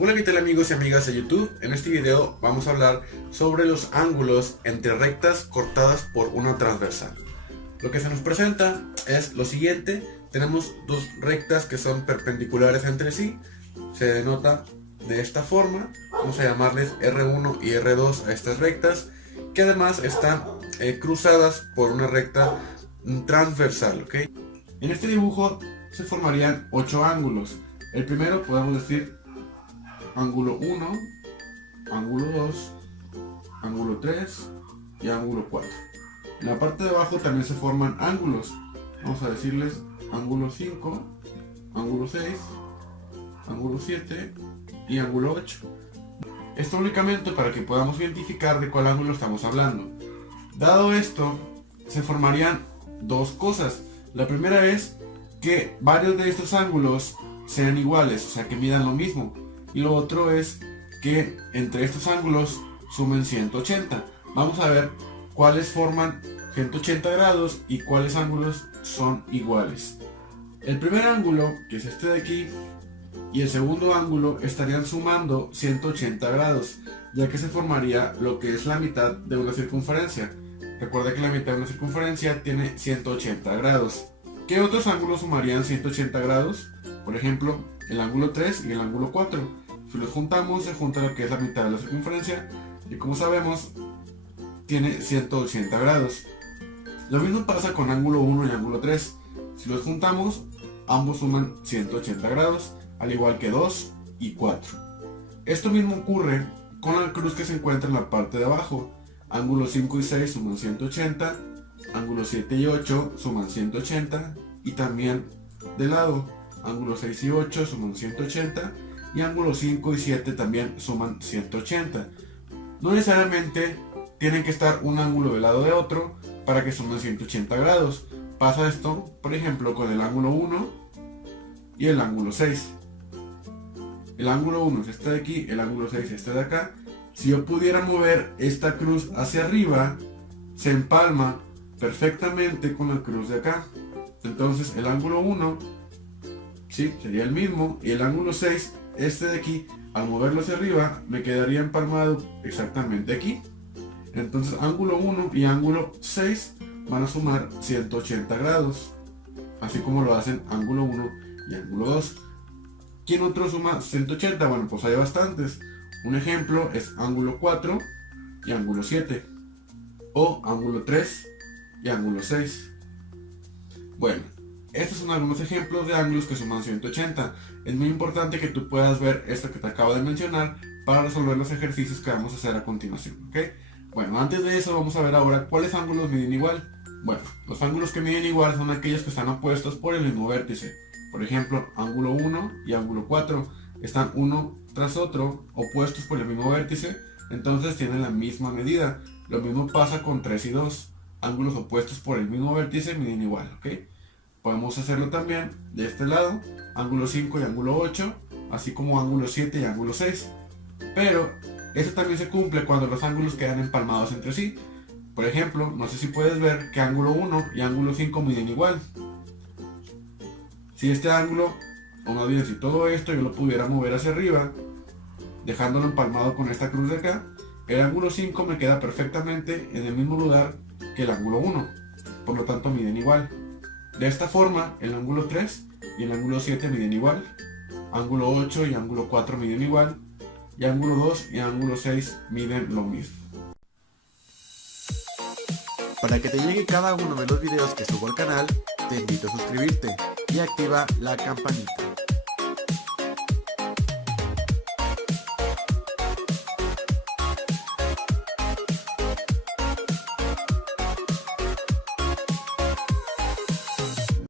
Hola, ¿qué tal amigos y amigas de YouTube? En este video vamos a hablar sobre los ángulos entre rectas cortadas por una transversal. Lo que se nos presenta es lo siguiente: tenemos dos rectas que son perpendiculares entre sí, se denota de esta forma. Vamos a llamarles R1 y R2 a estas rectas, que además están cruzadas por una recta transversal, ¿ok? En este dibujo se formarían 8 ángulos. El primero podemos decir ángulo 1, ángulo 2, ángulo 3 y ángulo 4. En la parte de abajo también se forman ángulos. Vamos a decirles ángulo 5, ángulo 6, ángulo 7 y ángulo 8. Esto únicamente para que podamos identificar de cuál ángulo estamos hablando. Dado esto, se formarían dos cosas. La primera es que varios de estos ángulos sean iguales, o sea que midan lo mismo. Y lo otro es que entre estos ángulos sumen 180. Vamos a ver cuáles forman 180 grados y cuáles ángulos son iguales. El primer ángulo, que es este de aquí, y el segundo ángulo estarían sumando 180 grados, ya que se formaría lo que es la mitad de una circunferencia. Recuerda que la mitad de una circunferencia tiene 180 grados. ¿Qué otros ángulos sumarían 180 grados? Por ejemplo, el ángulo 3 y el ángulo 4. Si los juntamos, se junta lo que es la mitad de la circunferencia, y como sabemos, tiene 180 grados. Lo mismo pasa con ángulo 1 y ángulo 3. Si los juntamos, ambos suman 180 grados, al igual que 2 y 4. Esto mismo ocurre con la cruz que se encuentra en la parte de abajo. Ángulos 5 y 6 suman 180, ángulos 7 y 8 suman 180, y también de lado, ángulos 6 y 8 suman 180, y ángulos 5 y 7 también suman 180. No necesariamente tienen que estar un ángulo del lado de otro para que sumen 180 grados. Pasa esto, por ejemplo, con el ángulo 1 y el ángulo 6. El ángulo 1 es este de aquí, el ángulo 6 es este de acá. Si yo pudiera mover esta cruz hacia arriba, se empalma perfectamente con la cruz de acá. Entonces el ángulo 1 sí, sería el mismo, y el ángulo 6, este de aquí, al moverlo hacia arriba, me quedaría empalmado exactamente aquí. Entonces ángulo 1 y ángulo 6 van a sumar 180 grados, así como lo hacen ángulo 1 y ángulo 2. ¿Quién otro suma 180? Bueno, pues hay bastantes. Un ejemplo es ángulo 4 y ángulo 7, o ángulo 3 y ángulo 6. Bueno, estos son algunos ejemplos de ángulos que suman 180. Es muy importante que tú puedas ver esto que te acabo de mencionar para resolver los ejercicios que vamos a hacer a continuación, ¿ok? Bueno, antes de eso vamos a ver ahora cuáles ángulos miden igual. Bueno, los ángulos que miden igual son aquellos que están opuestos por el mismo vértice. Por ejemplo, ángulo 1 y ángulo 4 están uno tras otro, opuestos por el mismo vértice, entonces tienen la misma medida. Lo mismo pasa con 3 y 2. Ángulos opuestos por el mismo vértice miden igual, ¿ok? Podemos hacerlo también de este lado, ángulo 5 y ángulo 8, así como ángulo 7 y ángulo 6. Pero esto también se cumple cuando los ángulos quedan empalmados entre sí. Por ejemplo, no sé si puedes ver que ángulo 1 y ángulo 5 miden igual. Si este ángulo, o más bien si todo esto yo lo pudiera mover hacia arriba, dejándolo empalmado con esta cruz de acá, el ángulo 5 me queda perfectamente en el mismo lugar que el ángulo 1, por lo tanto miden igual. De esta forma, el ángulo 3 y el ángulo 7 miden igual, ángulo 8 y ángulo 4 miden igual, y ángulo 2 y ángulo 6 miden lo mismo. Para que te llegue cada uno de los videos que subo al canal, te invito a suscribirte y activa la campanita.